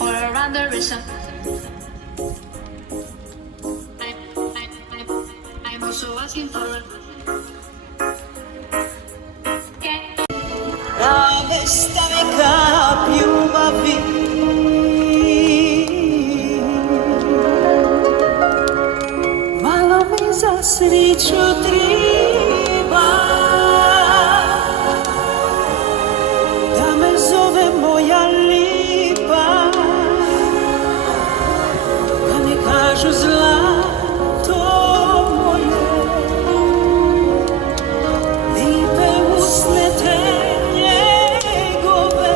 All around the rhythm. I'm also asking for it. Navesta mi kap ljubavi, malo mi za sreću treba, da me zove moja lipa, da mi kažu zlato moje, lipe usne te njegove.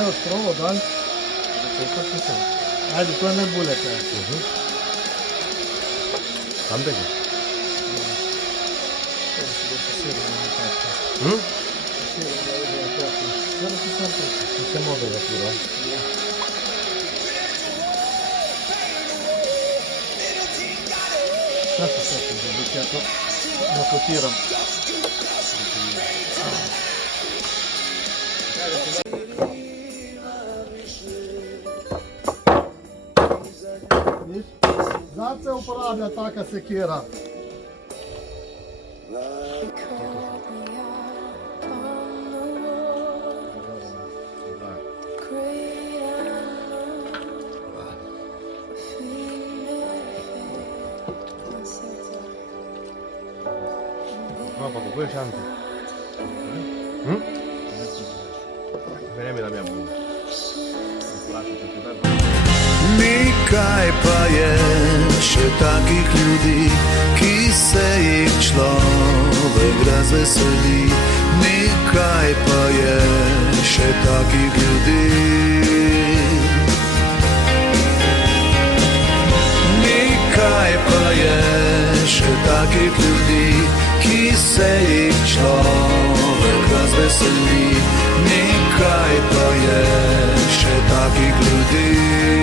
Evo, strovo dan. Ajde, to ne bulete. Tam begi. Se muove da pure. Sasvim, dok ja to napotiram. Zato se uporablja taka sekira. Ma pa kupuješ janje? Vreme da mi ja budu. Nekaj pa je še takih ljudi, ki se jih človek razveseli. Nekaj pa je še takih ljudi. Nekaj pa je še takih ljudi, ki se jih človek razveseli. Nekaj pa je še takih ljudi.